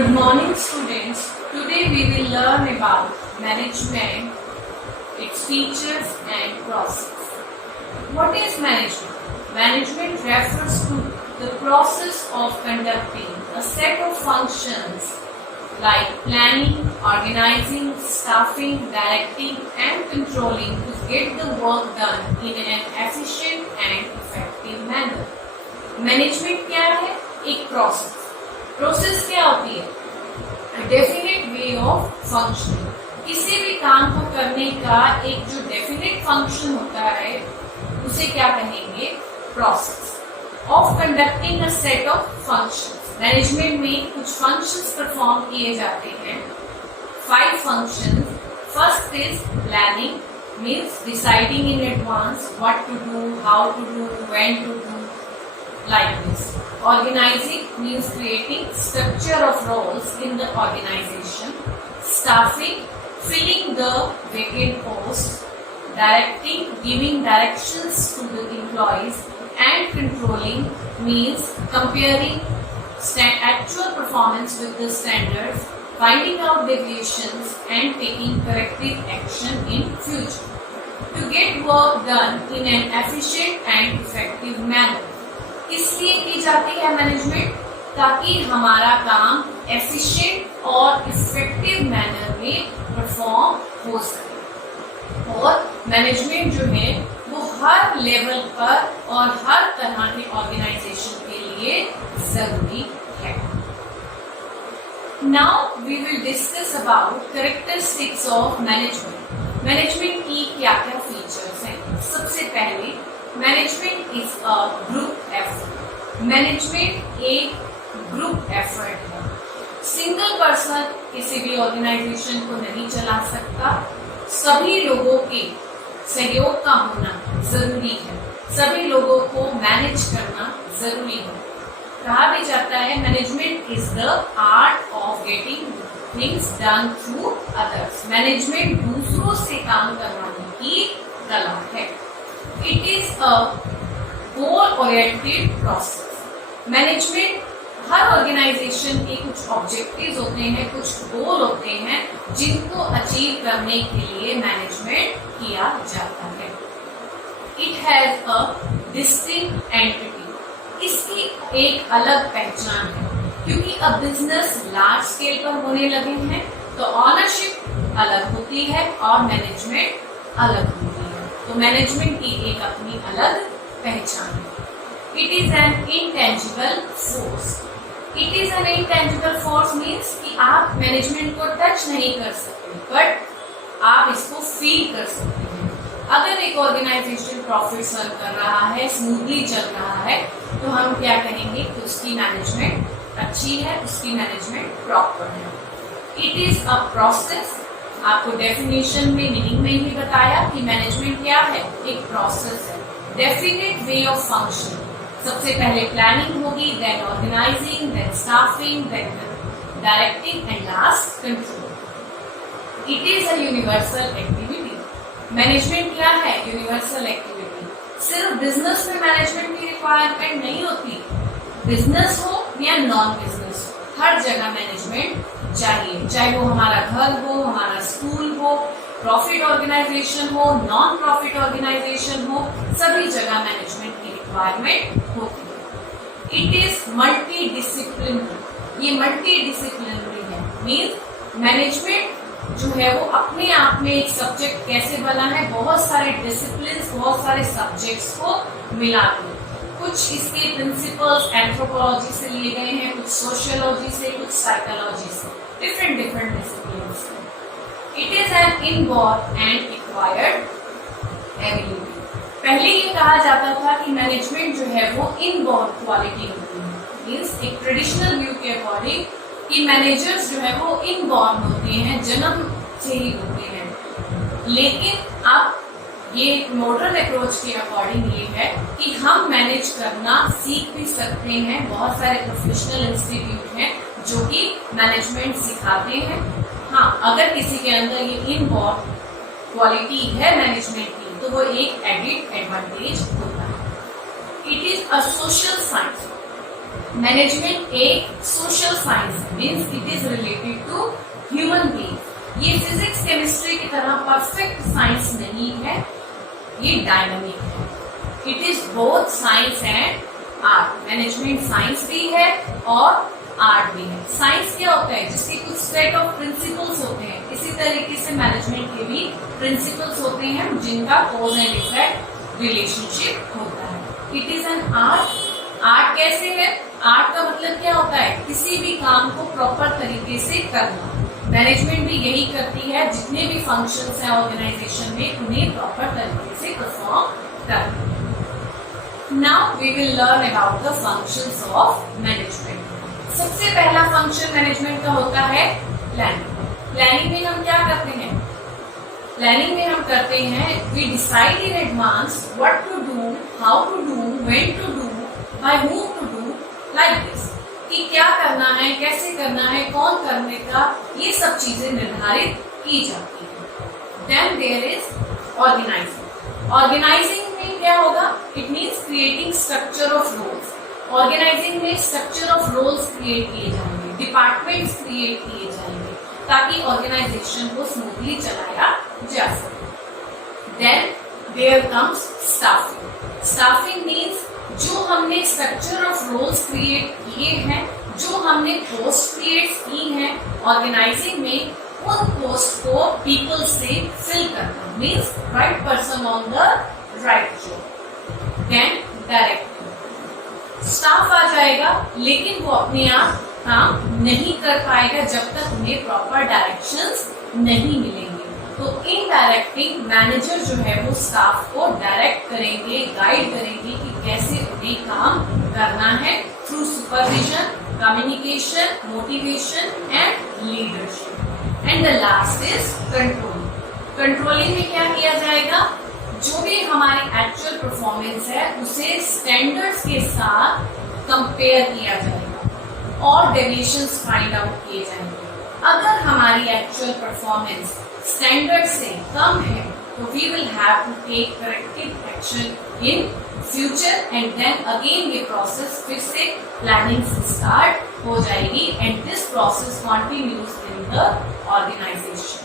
Good morning, students. Today we will learn about management, its features and process. What is management? Management refers to the process of conducting a set of functions like planning, organizing, staffing, directing and controlling to get the work done in an efficient and effective manner. Management क्या है? एक process क्या होती है? Definite way of functioning. किसी भी काम को करने का एक जो डेफिनेट फंक्शन होता है उसे क्या कहेंगे? Process of conducting a set of functions. Management में कुछ फंक्शंस परफॉर्म किए जाते हैं। 5 functions. First is planning, means deciding in advance what to do, how to do, when to do, like this. Organizing means creating structure of roles in the organization. Staffing, filling the vacant posts. Directing, giving directions to the employees. And controlling means comparing actual performance with the standards, finding out deviations and taking corrective action in future. To get work done in an efficient and effective manner. इसलिए की जाती है management ताकि हमारा काम efficient और effective manner में perform हो सके। और मैनेजमेंट जो है वो हर लेवल पर और हर तरह के ऑर्गेनाइजेशन के लिए जरूरी है। Now we will discuss about characteristics of management. Management की क्या क्या फीचर्स हैं? सबसे पहले management is a group effort. Management एक ग्रुप एफर्ट है। सिंगल पर्सन किसी भी ऑर्गेनाइजेशन को नहीं चला सकता। सभी लोगों के सहयोग का होना जरूरी है। सभी लोगों को मैनेज करना जरूरी है। कहा भी जाता है management is the art of getting things done through others. Management दूसरों से काम करवाने की कला है। It is a goal-oriented process. Management हर ऑर्गेनाइजेशन के कुछ ऑब्जेक्टिव्स होते हैं, कुछ गोल होते हैं जिनको अचीव करने के लिए मैनेजमेंट किया जाता है। It has a distinct entity. इसकी एक अलग पहचान है क्योंकि अब बिजनेस लार्ज स्केल पर होने लगे हैं तो ऑनरशिप अलग होती है और मैनेजमेंट अलग होती है। तो मैनेजमेंट की एक अपनी अलग पहचान है। It is an intangible force. It is an intangible force means कि आप मैनेजमेंट को टच नहीं कर सकते बट आप इसको फील कर सकते हैं। अगर एक ऑर्गेनाइजेशन प्रॉफिट सर्व कर रहा है, स्मूथली चल रहा है, तो हम क्या कहेंगे कि उसकी मैनेजमेंट अच्छी है, उसकी मैनेजमेंट प्रॉपर है। It is a process. आपको डेफिनेशन में मीनिंग में ही बताया कि मैनेजमेंट क्या है? एक प्रोसेस है। Definite way of function. सबसे पहले प्लानिंग होगी, then organising, then staffing, then directing and last control. It is a universal activity. Management क्या है? Universal activity. सिर्फ बिजनेस में मैनेजमेंट की रिक्वायरमेंट नहीं होती। बिजनेस हो या नॉन बिजनेस हो, हर जगह मैनेजमेंट चाहिए। चाहे वो हमारा घर हो, हमारा स्कूल हो, प्रॉफिट ऑर्गेनाइजेशन हो, नॉन प्रॉफिट ऑर्गेनाइजेशन हो, सभी जगह मैनेजमेंट की रिक्वायरमेंट होती है। It is multi disciplinary. ये मल्टी डिसिप्लिनरी है। मीन्स मैनेजमेंट जो है वो अपने आप में एक सब्जेक्ट कैसे बना है? बहुत सारे डिसिप्लिन, बहुत सारे सब्जेक्ट्स को मिला के। कुछ इसके प्रिंसिपल्स एंथ्रोपोलॉजी से लिए गए हैं, कुछ सोशियोलॉजी से, कुछ साइकोलॉजी से, डिफरेंट डिसिप्लिन से। It is an inborn and acquired ability. पहले ये कहा जाता था कि मैनेजमेंट जो है वो इनबॉर्न क्वालिटी होती है। मीन्स एक ट्रेडिशनल व्यू के अकॉर्डिंग कि मैनेजर्स जो है वो इनबॉर्न होते हैं, जन्म से ही होते हैं। लेकिन अब ये मॉडर्न अप्रोच के अकॉर्डिंग ये है कि हम मैनेज करना सीख भी सकते हैं। बहुत सारे प्रोफेशनल इंस्टीट्यूट हैं जो कि मैनेजमेंट सिखाते हैं। हाँ, अगर किसी के अंदर ये इनबॉर्न क्वालिटी है मैनेजमेंट की तो वो एक एडिड एडवांटेज होता है। It is a social science. Management एक सोशल साइंस है, means it is related to human being. ये फिजिक्स केमिस्ट्री की तरह परफेक्ट साइंस नहीं है, ये डायनामिक है। It is both science and art. Management science भी है और आर्ट भी है। साइंस क्या होता है? जिसके कुछ सेट ऑफ प्रिंसिपल्स होते हैं, इसी तरीके से मैनेजमेंट के भी प्रिंसिपल्स होते हैं जिनका कॉज एंड इफेक्ट रिलेशनशिप होता है। It is an art. Art कैसे है? आर्ट का मतलब क्या होता है? किसी भी काम को प्रॉपर तरीके से करना। मैनेजमेंट भी यही करती है, जितने भी फंक्शंस हैं ऑर्गेनाइजेशन में उन्हें प्रॉपर तरीके से परफॉर्म करना। Now we will learn about the functions of management. सबसे पहला फंक्शन मैनेजमेंट का होता है प्लानिंग। प्लानिंग में हम क्या करते हैं? प्लानिंग में हम करते हैं we decide in advance what to do, how to do, when to do, by whom to do, like this. कि क्या करना है, कैसे करना है, कौन करने का, ये सब चीजें निर्धारित की जाती है। Then there is organising. Organising में क्या होगा? It means creating structure of roles. Organising में स्ट्रक्चर ऑफ रोल्स क्रिएट किए जाएंगे, डिपार्टमेंट्स क्रिएट किए जाएंगे ताकि ऑर्गेनाइजेशन को स्मूथली चलाया जा सके। Then there comes staffing. Staffing means जो हमने स्ट्रक्चर ऑफ रोल्स क्रिएट किए हैं, जो हमने पोस्ट क्रिएट की हैं ऑर्गेनाइजिंग में, उन पोस्ट को पीपल से फिल करना, means right person on the right job. Then directing. Staff आ जाएगा लेकिन वो अपने आप काम नहीं कर पाएगा जब तक उन्हें प्रॉपर डायरेक्शंस नहीं मिलेंगे। तो इन डायरेक्टिंग मैनेजर जो है वो स्टाफ को डायरेक्ट करेंगे, गाइड करेंगे कि कैसे उन्हें काम करना है through supervision, communication, motivation and leadership. And the last is controlling. Controlling में क्या किया जाएगा? जो भी हमारी एक्चुअल परफॉर्मेंस है उसे स्टैंडर्ड्स के साथ कंपेयर किया जाएगा और डेविएशंस फाइंड आउट किए जाएंगे। अगर हमारी एक्चुअल परफॉर्मेंस स्टैंडर्ड से कम है तो we will have to take corrective action in future and then again ये प्रोसेस फिर से प्लानिंग से स्टार्ट हो जाएगी and this process continues in the organisation.